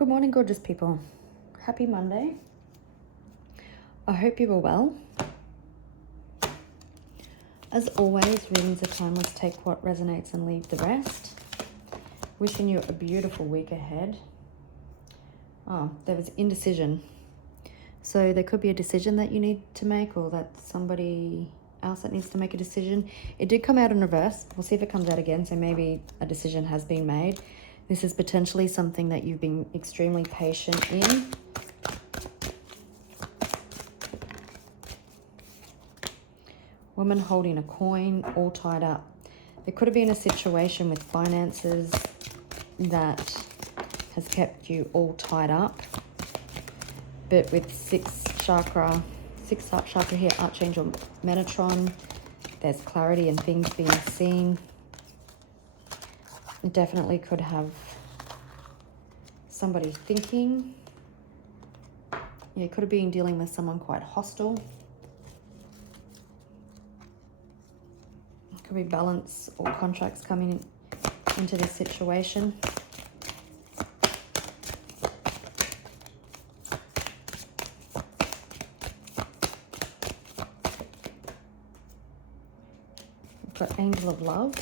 Good morning, gorgeous people. Happy Monday. I hope you are well. As always, readings are timeless. Take what resonates and leave the rest. Wishing you a beautiful week ahead. Oh, there was indecision. So there could be a decision that you need to make, or that somebody else that needs to make a decision. It did come out in reverse. We'll see if it comes out again. So maybe a decision has been made. This is potentially something that you've been extremely patient in. Woman holding a coin, all tied up. There could have been a situation with finances that has kept you all tied up. But with sixth chakra here, Archangel Metatron, there's clarity and things being seen. It definitely could have somebody thinking. Yeah, it could have been dealing with someone quite hostile. Could be balance or contracts coming into this situation. We've got Angel of Love.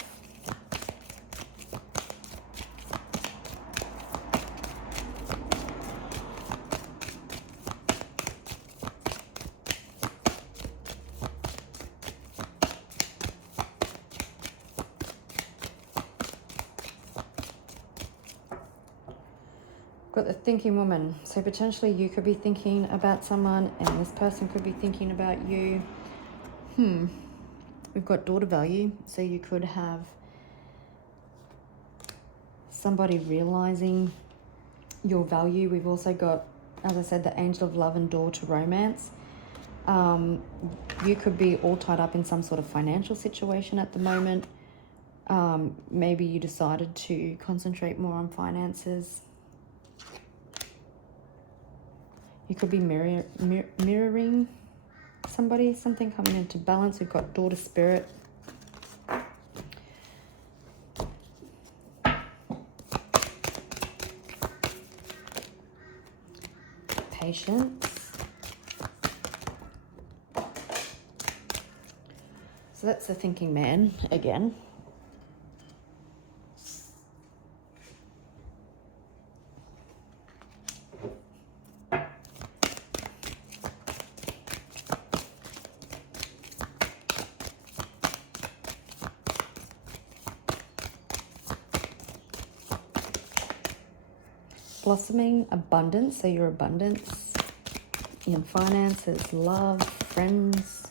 Got the thinking woman. So potentially you could be thinking about someone and this person could be thinking about you. We've got daughter value. So you could have somebody realizing your value. We've also got, as I said, the Angel of Love and door to romance. You could be all tied up in some sort of financial situation at the moment. Maybe you decided to concentrate more on finances. You could be mirroring somebody, something coming into balance. We've got daughter spirit. Patience. So that's the thinking man again. Blossoming abundance, so your abundance in finances, love, friends.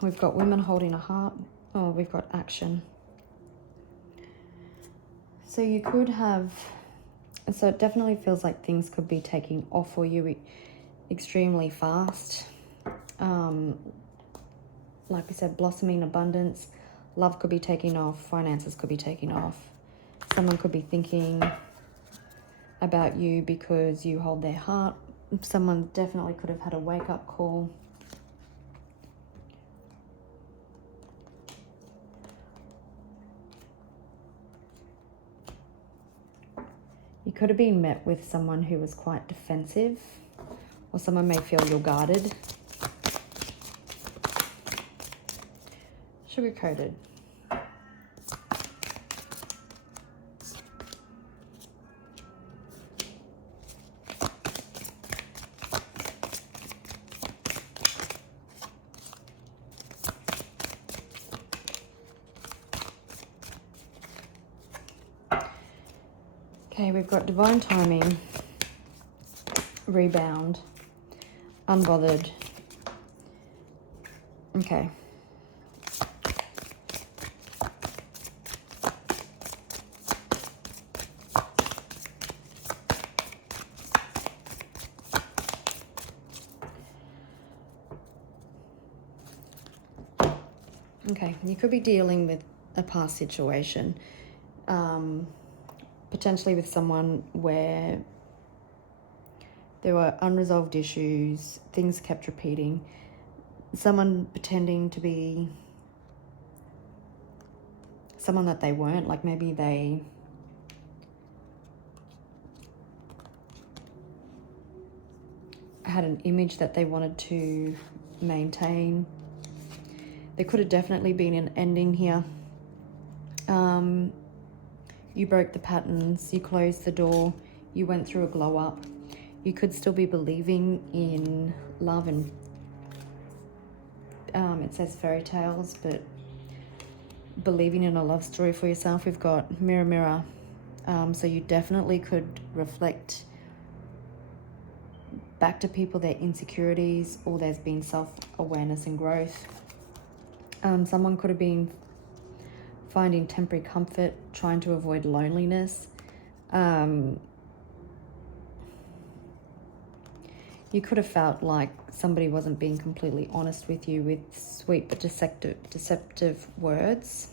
We've got women holding a heart. Oh, we've got action. So you could have, so it definitely feels like things could be taking off for you extremely fast. Like we said, blossoming abundance. Love could be taking off. Finances could be taking off. Someone could be thinking about you because you hold their heart. Someone definitely could have had a wake-up call. You could have been met with someone who was quite defensive, or someone may feel you're guarded. Sugar-coated. Okay, we've got divine timing, rebound, unbothered. Okay. Okay, you could be dealing with a past situation. Potentially with someone where there were unresolved issues, things kept repeating, someone pretending to be someone that they weren't, like maybe they had an image that they wanted to maintain. There could have definitely been an ending here. You broke the patterns, you closed the door, you went through a glow up. You could still be believing in love and it says fairy tales, but believing in a love story for yourself. We've got mirror, mirror. So you definitely could reflect back to people their insecurities, or there's been self-awareness and growth. Someone could have been finding temporary comfort, trying to avoid loneliness. You could have felt like somebody wasn't being completely honest with you with sweet but deceptive words.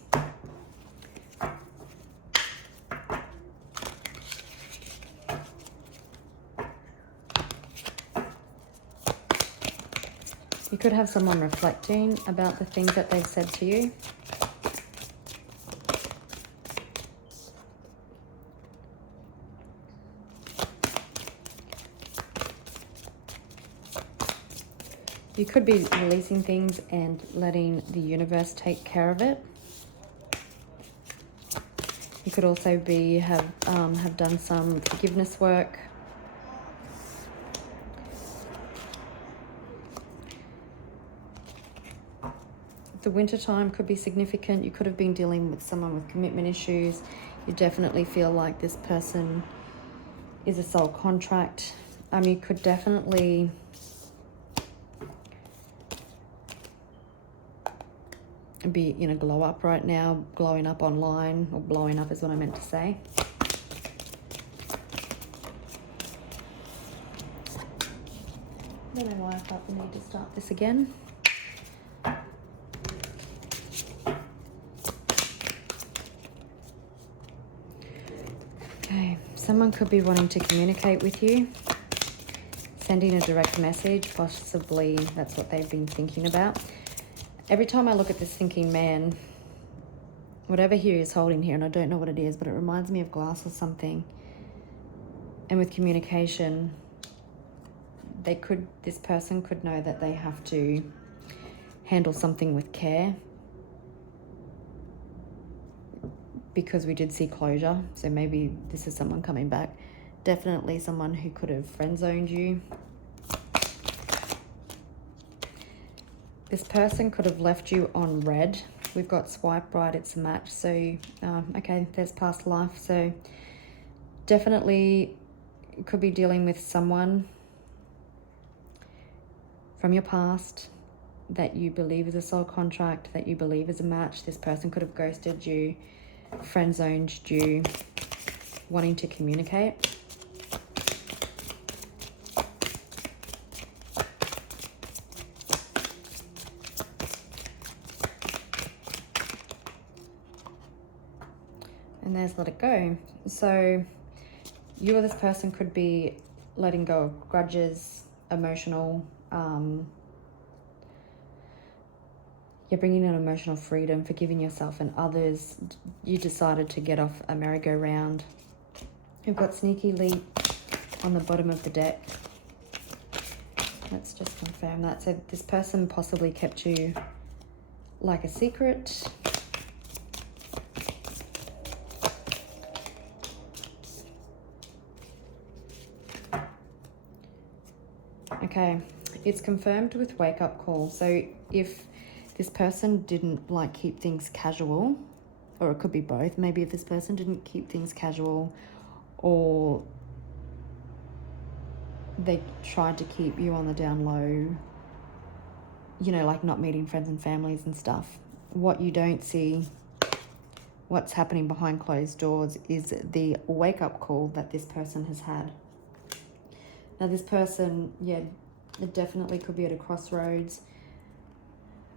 You could have someone reflecting about the things that they've said to you. You could be releasing things and letting the universe take care of it. You could also be have done some forgiveness work. The winter time could be significant. You could have been dealing with someone with commitment issues. You definitely feel like this person is a soul contract. You could definitely be in a glow up right now, glowing up online, or blowing up is what I meant to say. I don't know why I felt the need to start this again. Okay, someone could be wanting to communicate with you, sending a direct message, possibly that's what they've been thinking about. Every time I look at this thinking man, whatever he is holding here, and I don't know what it is, but it reminds me of glass or something. And with communication, this person could know that they have to handle something with care, because we did see closure. So maybe this is someone coming back. Definitely someone who could have friend zoned you. This person could have left you on red. We've got swipe right, it's a match. So, okay, there's past life. So definitely could be dealing with someone from your past that you believe is a soul contract, that you believe is a match. This person could have ghosted you, friend zoned you, wanting to communicate. And there's let it go. So you or this person could be letting go of grudges, emotional, you're bringing in emotional freedom, forgiving yourself and others. You decided to get off a merry-go-round. You've got sneaky leap on the bottom of the deck. Let's just confirm that. So this person possibly kept you like a secret. Okay, it's confirmed with wake up call. So if this person didn't like keep things casual, or it could be both, maybe if this person didn't keep things casual, or they tried to keep you on the down low, you know, like not meeting friends and families and stuff. What you don't see, what's happening behind closed doors, is the wake up call that this person has had. Now this person, yeah, it definitely could be at a crossroads.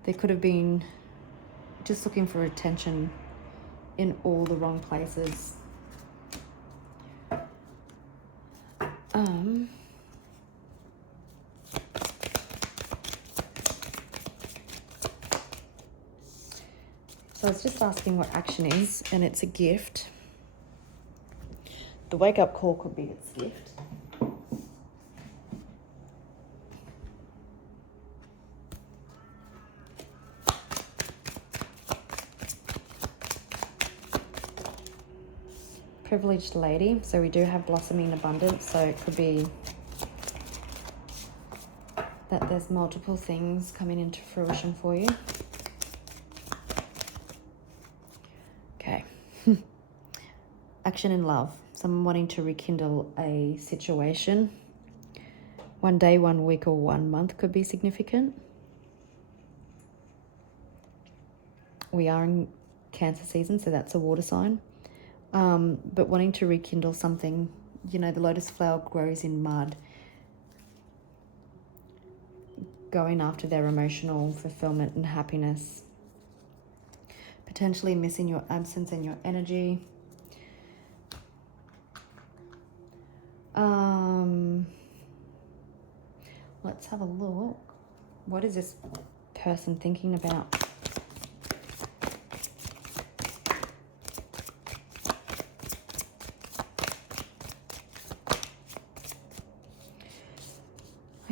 They could have been just looking for attention in all the wrong places. So I was just asking what action is, and it's a gift. The wake-up call could be its gift. privileged lady. So we do have blossoming abundance. So it could be that there's multiple things coming into fruition for you. Okay. Action in love. Someone wanting to rekindle a situation. 1 day, 1 week, or 1 month could be significant. We are in Cancer season, so that's a water sign. But wanting to rekindle something, you know, the lotus flower grows in mud. Going after their emotional fulfillment and happiness. Potentially missing your absence and your energy. Let's have a look. What is this person thinking about?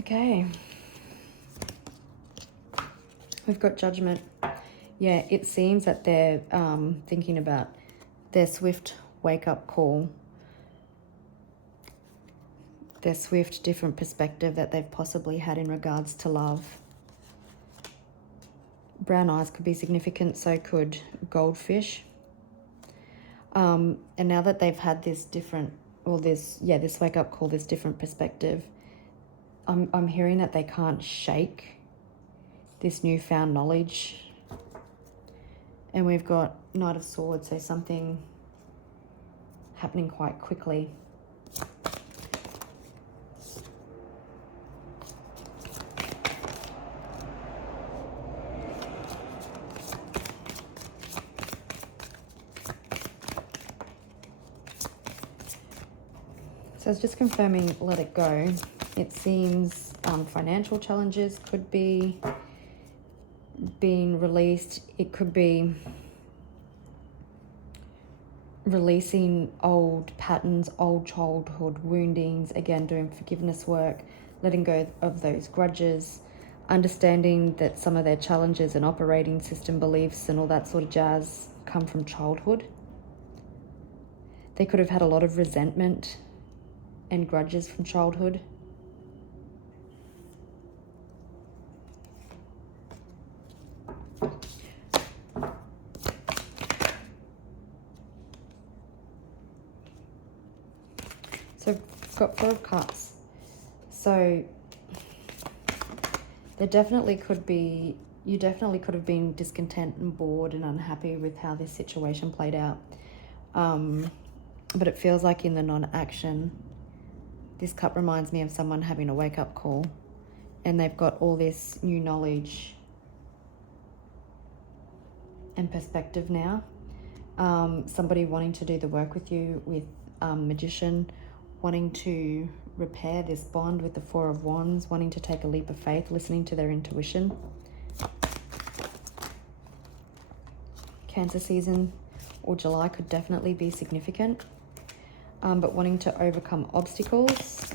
Okay. We've got judgment. Yeah, it seems that they're thinking about their swift wake-up call. Their swift, different perspective that they've possibly had in regards to love. Brown eyes could be significant, so could goldfish. And now that they've had this different, or this wake-up call, this different perspective, I'm hearing that they can't shake this newfound knowledge. And we've got Knight of Swords, so something happening quite quickly. So it's just confirming, let it go. It seems financial challenges could be being released. It could be releasing old patterns, old childhood woundings, again, doing forgiveness work, letting go of those grudges, understanding that some of their challenges and operating system beliefs and all that sort of jazz come from childhood. They could have had a lot of resentment and grudges from childhood. So I've got 4 of Cups. So there definitely could be, you definitely could have been discontent and bored and unhappy with how this situation played out. But it feels like in the non-action, this cup reminds me of someone having a wake-up call, and they've got all this new knowledge and perspective now. Somebody wanting to do the work with you, with Magician, wanting to repair this bond with the 4 of Wands, wanting to take a leap of faith, listening to their intuition. Cancer season or July could definitely be significant. But wanting to overcome obstacles.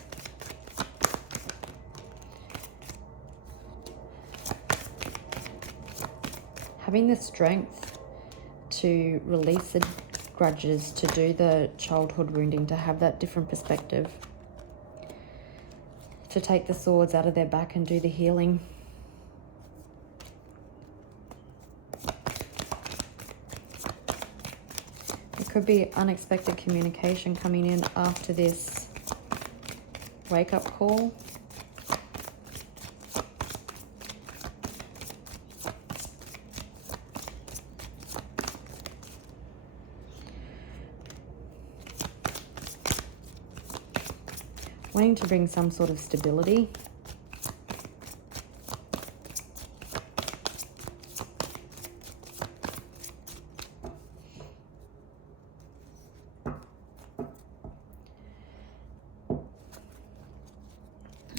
Having the strength to release the grudges, to do the childhood wounding, to have that different perspective. To take the swords out of their back and do the healing. Could be unexpected communication coming in after this wake-up call. Wanting to bring some sort of stability.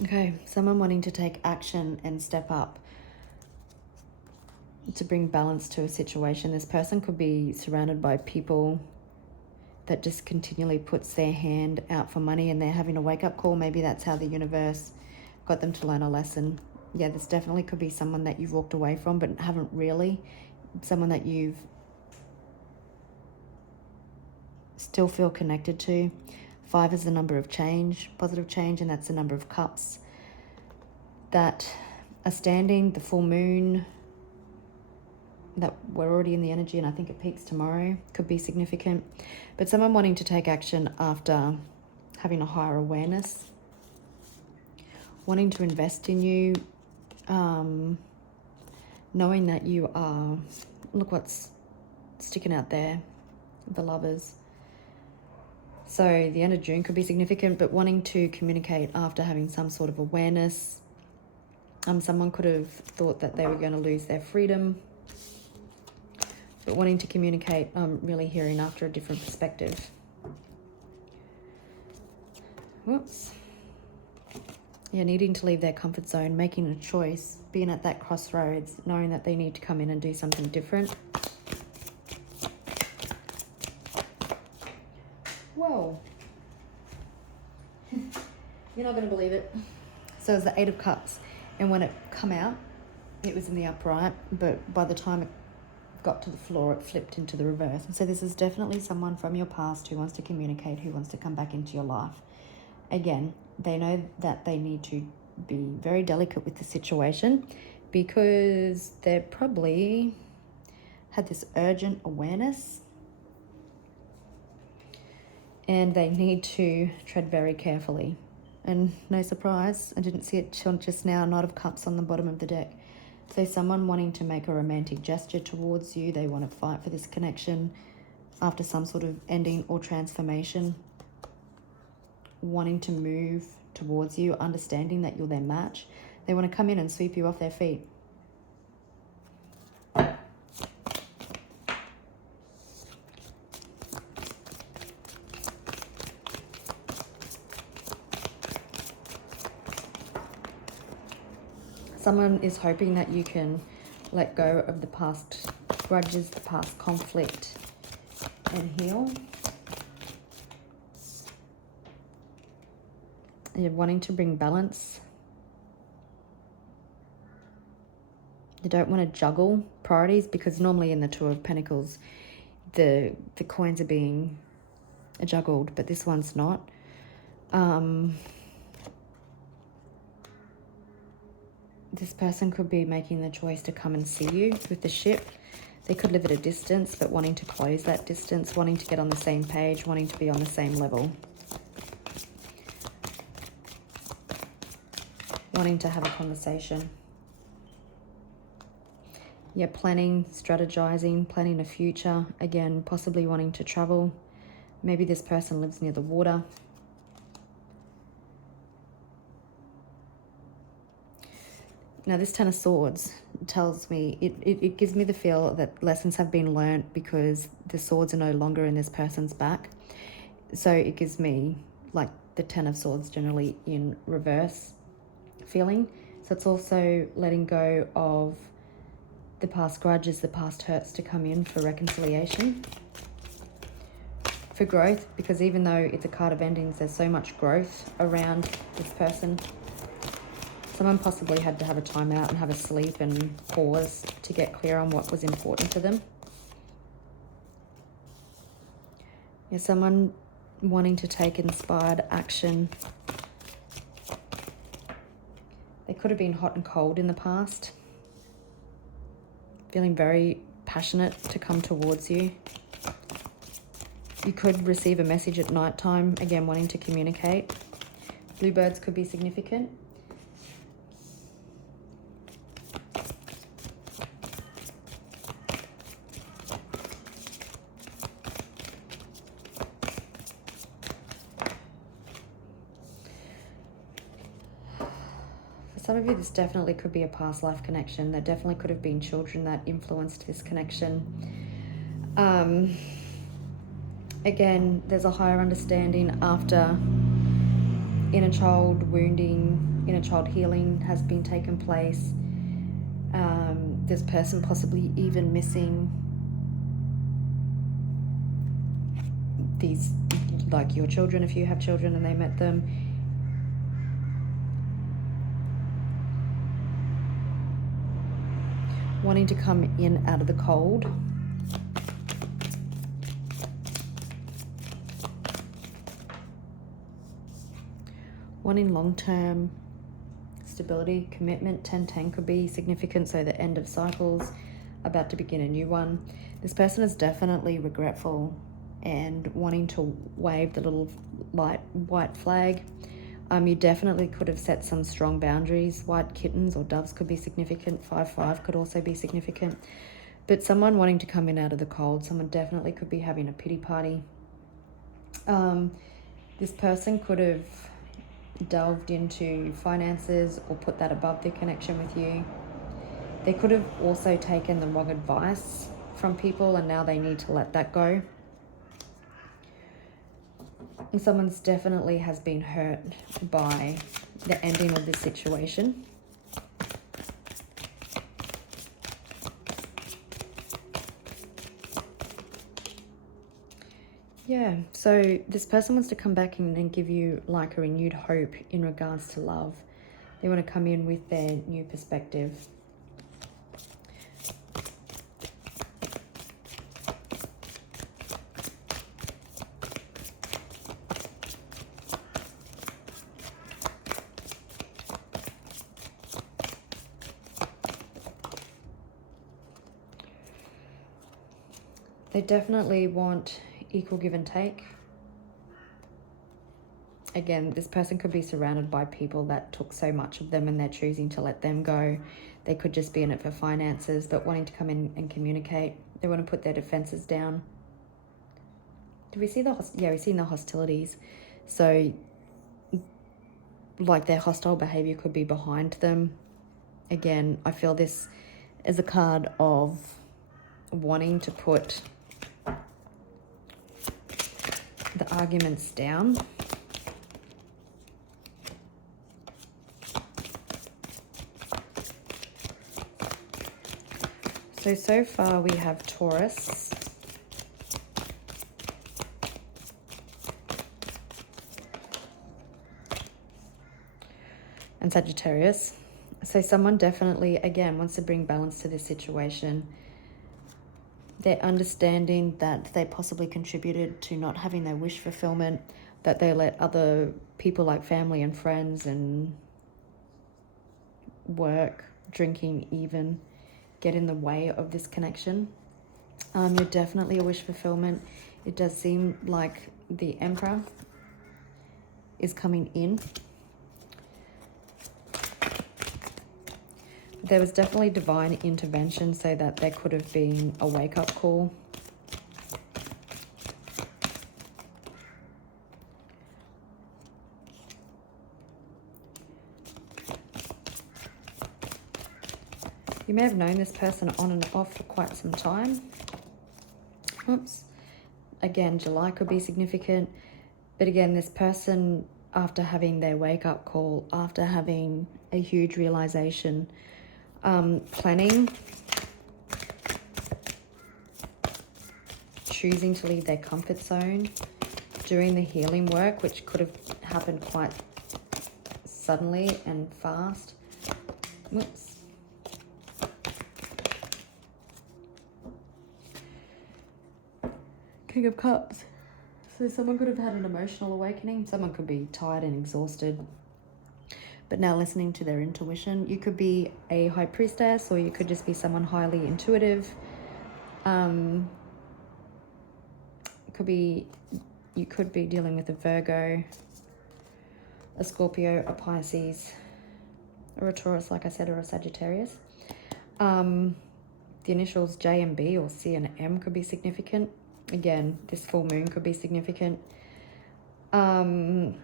Okay, someone wanting to take action and step up to bring balance to a situation. This person could be surrounded by people that just continually puts their hand out for money, and they're having a wake-up call. Maybe that's how the universe got them to learn a lesson. Yeah, this definitely could be someone that you've walked away from but haven't really. Someone that you've still feel connected to. 5 is the number of change, positive change, and that's the number of cups that are standing. The full moon, that we're already in the energy, and I think it peaks tomorrow, could be significant. But someone wanting to take action after having a higher awareness, wanting to invest in you, knowing that you are, look what's sticking out there, the Lovers. So the end of June could be significant, but wanting to communicate after having some sort of awareness. Someone could have thought that they were going to lose their freedom, but wanting to communicate, really hearing after a different perspective. Whoops. Yeah, needing to leave their comfort zone, making a choice, being at that crossroads, knowing that they need to come in and do something different. Whoa. You're not going to believe it. So it's the 8 of Cups. And when it come out, it was in the upright. But by the time it got to the floor, it flipped into the reverse. And so this is definitely someone from your past who wants to communicate, who wants to come back into your life. Again, they know that they need to be very delicate with the situation because they probably had this urgent awareness. And they need to tread very carefully. And no surprise, I didn't see it till just now, Knight of Cups on the bottom of the deck. So someone wanting to make a romantic gesture towards you, they want to fight for this connection after some sort of ending or transformation. Wanting to move towards you, understanding that you're their match. They want to come in and sweep you off their feet. Someone is hoping that you can let go of the past grudges, the past conflict, and heal. You're wanting to bring balance. You don't want to juggle priorities because normally in the Two of Pentacles, the coins are being juggled, but this one's not. This person could be making the choice to come and see you with the Ship. They could live at a distance, but wanting to close that distance, wanting to get on the same page, wanting to be on the same level. Wanting to have a conversation. Yeah, planning, strategizing, planning a future. Again, possibly wanting to travel. Maybe this person lives near the water. Now this Ten of Swords tells me, it gives me the feel that lessons have been learnt because the swords are no longer in this person's back. So it gives me like the Ten of Swords generally in reverse feeling. So it's also letting go of the past grudges, the past hurts to come in for reconciliation, for growth, because even though it's a card of endings, there's so much growth around this person. Someone possibly had to have a time out and have a sleep and pause to get clear on what was important to them. Yeah, someone wanting to take inspired action. They could have been hot and cold in the past. Feeling very passionate to come towards you. You could receive a message at night time, again wanting to communicate. Bluebirds could be significant. Some of you, this definitely could be a past life connection. There definitely could have been children that influenced this connection. Again, there's a higher understanding after inner child wounding, inner child healing has been taken place. This person possibly even missing these, like your children, if you have children and they met them. Wanting to come in out of the cold. wanting long-term stability, commitment. 10-10 could be significant, so the end of cycles, about to begin a new one. This person is definitely regretful and wanting to wave the little light white flag. You definitely could have set some strong boundaries. White kittens or doves could be significant. 5-5 could also be significant. But someone wanting to come in out of the cold, someone definitely could be having a pity party. This person could have delved into finances or put that above their connection with you. They could have also taken the wrong advice from people and now they need to let that go. And someone's definitely has been hurt by the ending of this situation. Yeah, so this person wants to come back and give you like a renewed hope in regards to love. They want to come in with their new perspective. They definitely want equal give and take. Again, this person could be surrounded by people that took so much of them and they're choosing to let them go. They could just be in it for finances, but wanting to come in and communicate. They want to put their defenses down. Did we see the we've seen the hostilities. So like their hostile behavior could be behind them. Again, I feel this is a card of wanting to put the arguments down. So far we have Taurus, and Sagittarius. So someone definitely, again, wants to bring balance to this situation. They're understanding that they possibly contributed to not having their wish fulfillment, that they let other people like family and friends and work, drinking even, get in the way of this connection. You're definitely a wish fulfillment. It does seem like the Emperor is coming in. There was definitely divine intervention, so that there could have been a wake-up call. You may have known this person on and off for quite some time. Oops. Again, July could be significant. But again, this person, after having their wake-up call, after having a huge realization, planning, choosing to leave their comfort zone, doing the healing work, which could have happened quite suddenly and fast. Whoops. King of Cups. So someone could have had an emotional awakening. Someone could be tired and exhausted, but now listening to their intuition. You could be a high priestess, or you could just be someone highly intuitive. You could be dealing with a Virgo, a Scorpio, a Pisces, or a Taurus, like I said, or a Sagittarius. The initials J and B or C and M could be significant. Again, this full moon could be significant. So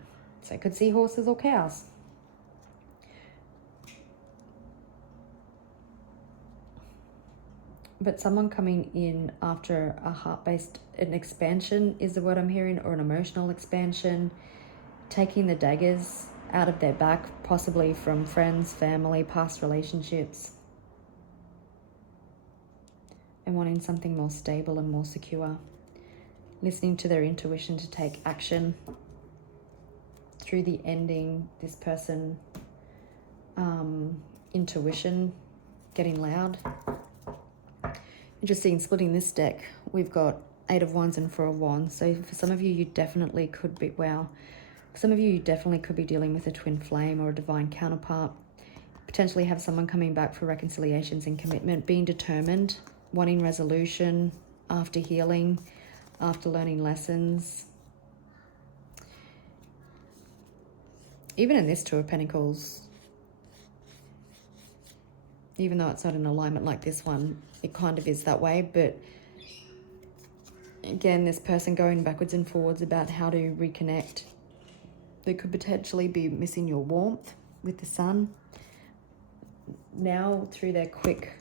it could see horses or cows. But someone coming in after a heart-based, an expansion is the word I'm hearing, or an emotional expansion, taking the daggers out of their back, possibly from friends, family, past relationships, and wanting something more stable and more secure. Listening to their intuition to take action. Through the ending, this person, intuition getting loud. Interesting, splitting this deck, we've got 8 of Wands and 4 of Wands. So for some of you, you definitely could be, wow, Some of you definitely could be dealing with a twin flame or a divine counterpart. Potentially have someone coming back for reconciliations and commitment, being determined, wanting resolution after healing, after learning lessons. Even in this Two of Pentacles, even though it's not in alignment like this one, it kind of is that way. But again, this person going backwards and forwards about how to reconnect. They could potentially be missing your warmth with the sun. Now, through their quick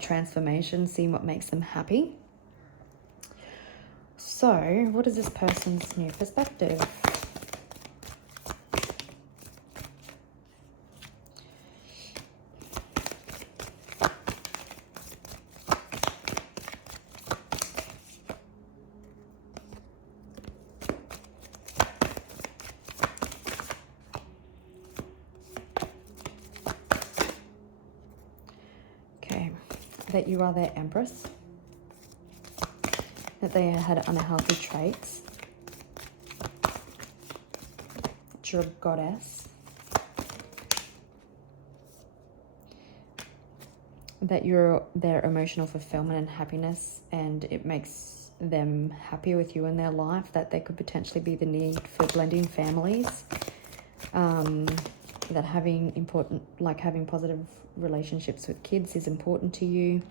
transformation, seeing what makes them happy. So, what is this person's new perspective? That you are their empress, that they had unhealthy traits, that you're a goddess, that you're their emotional fulfillment and happiness, and it makes them happy with you in their life, that there could potentially be the need for blending families, that having positive relationships with kids is important to you.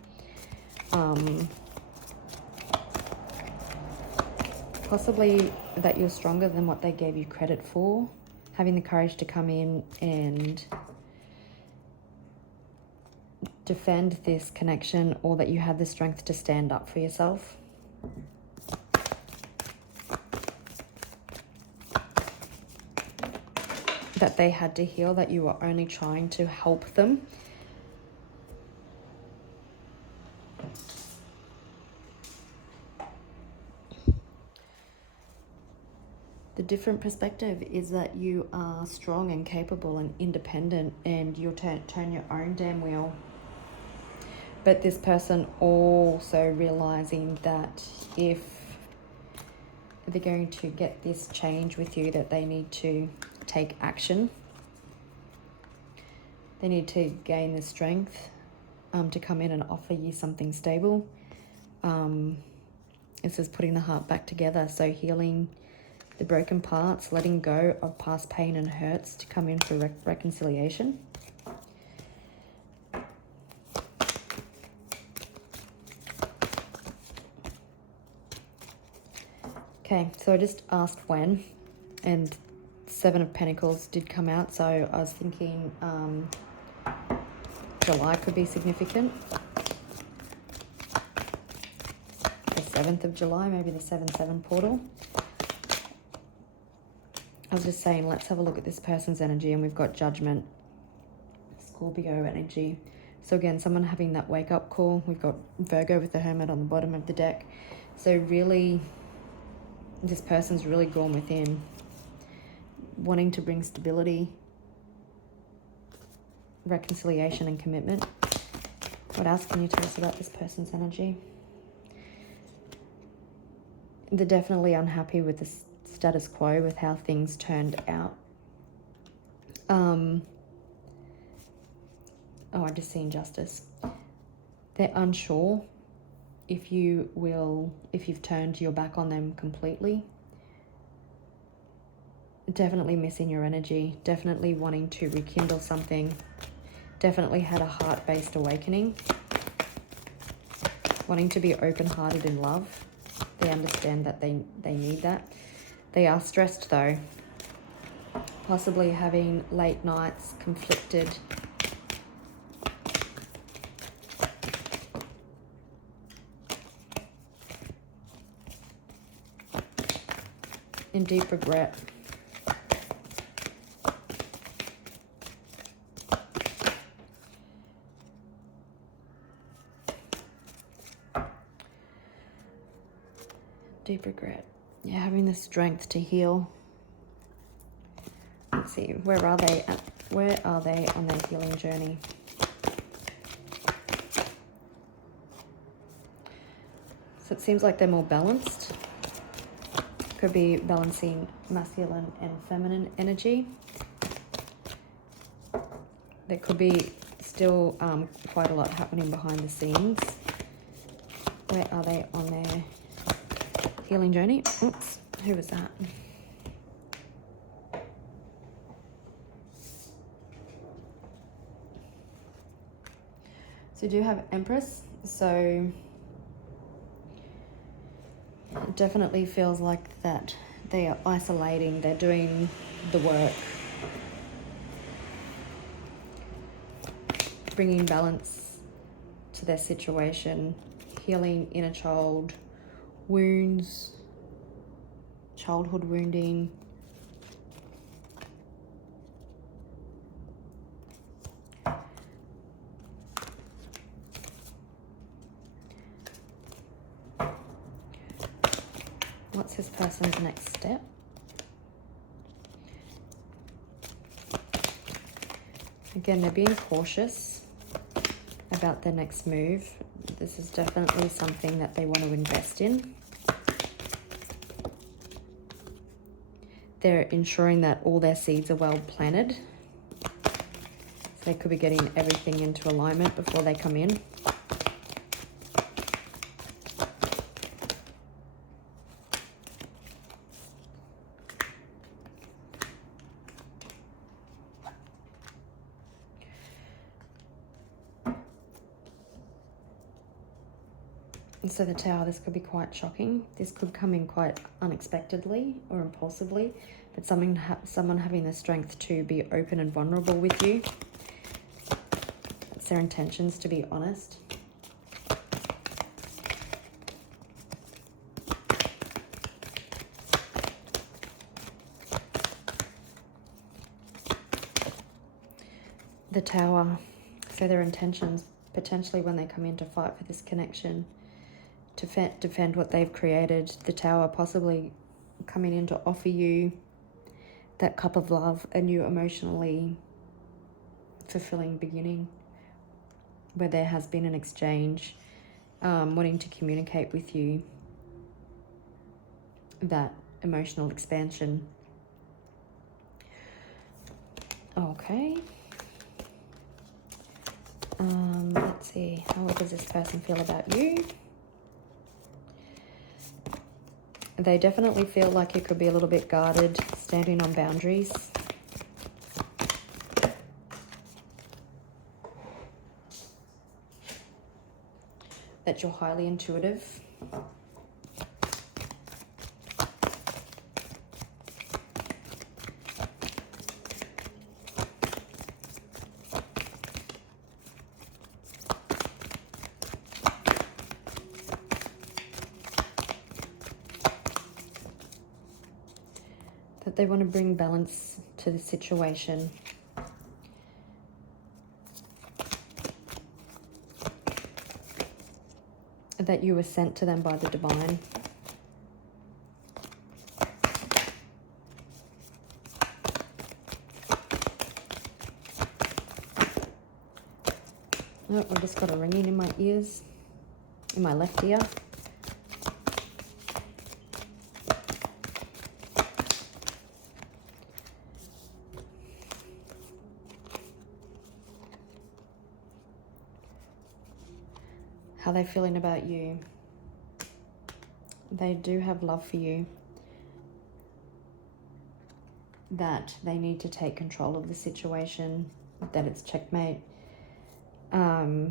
Possibly that you're stronger than what they gave you credit for, having the courage to come in and defend this connection, or that you have the strength to stand up for yourself. That they had to heal, that you were only trying to help them. The different perspective is that you are strong and capable and independent, and you'll turn your own damn wheel. But this person also realizing that if they're going to get this change with you, that they need to take action. They need to gain the strength to come in and offer you something stable. It says putting the heart back together, so healing the broken parts, letting go of past pain and hurts to come in for reconciliation. Okay, so I just asked when, and Seven of Pentacles did come out, so I was thinking July could be significant. The 7th of July, maybe the 7-7 portal. I was just saying, let's have a look at this person's energy, and we've got Judgment, Scorpio energy. So again, someone having that wake-up call. We've got Virgo with the Hermit on the bottom of the deck. So really, this person's really gone within, wanting to bring stability, reconciliation, and commitment. What else can you tell us about this person's energy? They're definitely unhappy with the status quo, with how things turned out. I just see injustice. They're unsure if you've turned your back on them completely. Definitely missing your energy, definitely wanting to rekindle something, definitely had a heart-based awakening, wanting to be open-hearted in love. They understand that they need that. They are stressed though, possibly having late nights, conflicted. In deep regret. Deep regret. Yeah, having the strength to heal. Let's see, where are they on their healing journey? So it seems like they're more balanced. Could be balancing masculine and feminine energy. There could be still quite a lot happening behind the scenes. Where are they on their healing journey? Oops, who was that? So you do have Empress. So it definitely feels like that they are isolating, they're doing the work, bringing balance to their situation, healing inner child wounds, childhood wounding. What's this person's next step? Again, they're being cautious about their next move. This is definitely something that they want to invest in. They're ensuring that all their seeds are well planted. So they could be getting everything into alignment before they come in. And so the Tower, this could be quite shocking. This could come in quite unexpectedly or impulsively, but someone having the strength to be open and vulnerable with you. It's their intentions, to be honest. The Tower, so their intentions, potentially when they come in to fight for this connection, to defend what they've created. The Tower possibly coming in to offer you that cup of love, a new emotionally fulfilling beginning where there has been an exchange, wanting to communicate with you that emotional expansion. Okay. Let's see, how does this person feel about you? They definitely feel like you could be a little bit guarded, standing on boundaries. That you're highly intuitive. That they want to bring balance to the situation. That you were sent to them by the divine. Oh, I've just got a ringing in my ears, in my left ear. How they're feeling about you. They do have love for you. That they need to take control of the situation, that it's checkmate. That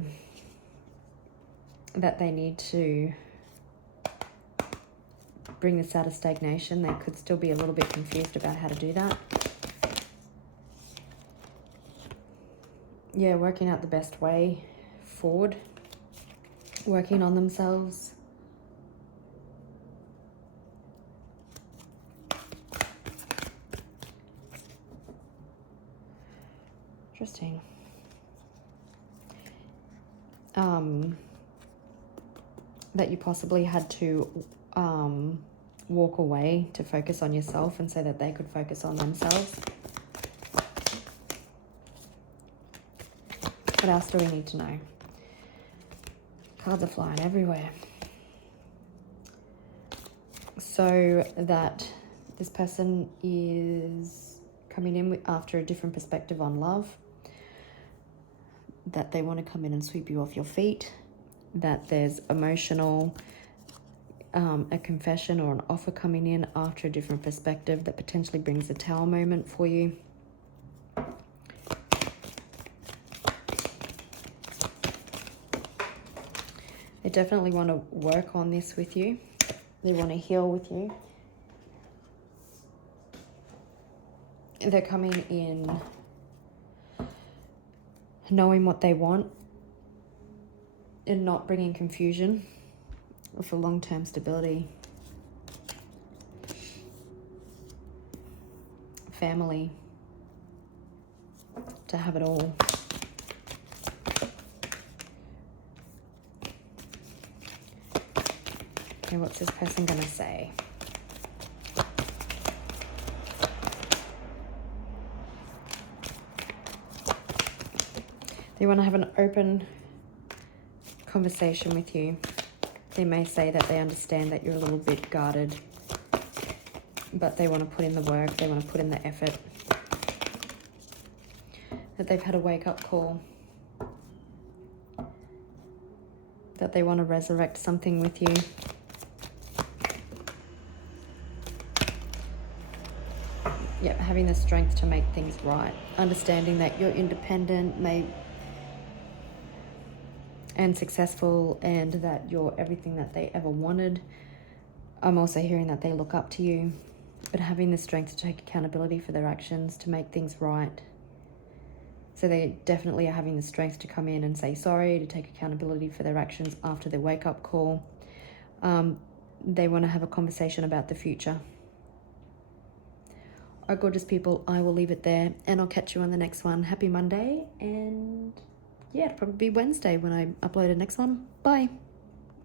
they need to bring this out of stagnation. They could still be a little bit confused about how to do that. Yeah, working out the best way forward. Working on themselves. Interesting. That you possibly had to walk away to focus on yourself and so that they could focus on themselves. What else do we need to know? Cards are flying everywhere. so that this person is coming in after a different perspective on love, that they want to come in and sweep you off your feet, that there's emotional, a confession or an offer coming in after a different perspective that potentially brings a Tower moment for you. They definitely want to work on this with you. They want to heal with you. They're coming in knowing what they want and not bringing confusion, for long-term stability. Family. To have it all. Okay, what's this person going to say? They want to have an open conversation with you. They may say that they understand that you're a little bit guarded, but they want to put in the work, they want to put in the effort. That they've had a wake-up call. That they want to resurrect something with you. Yep, having the strength to make things right. Understanding that you're independent, and successful, and that you're everything that they ever wanted. I'm also hearing that they look up to you, but having the strength to take accountability for their actions, to make things right. So they definitely are having the strength to come in and say sorry, to take accountability for their actions after their wake-up call. They want to have a conversation about the future. All right, gorgeous people, I will leave it there, and I'll catch you on the next one. Happy Monday, and yeah, it'll probably be Wednesday when I upload the next one. Bye.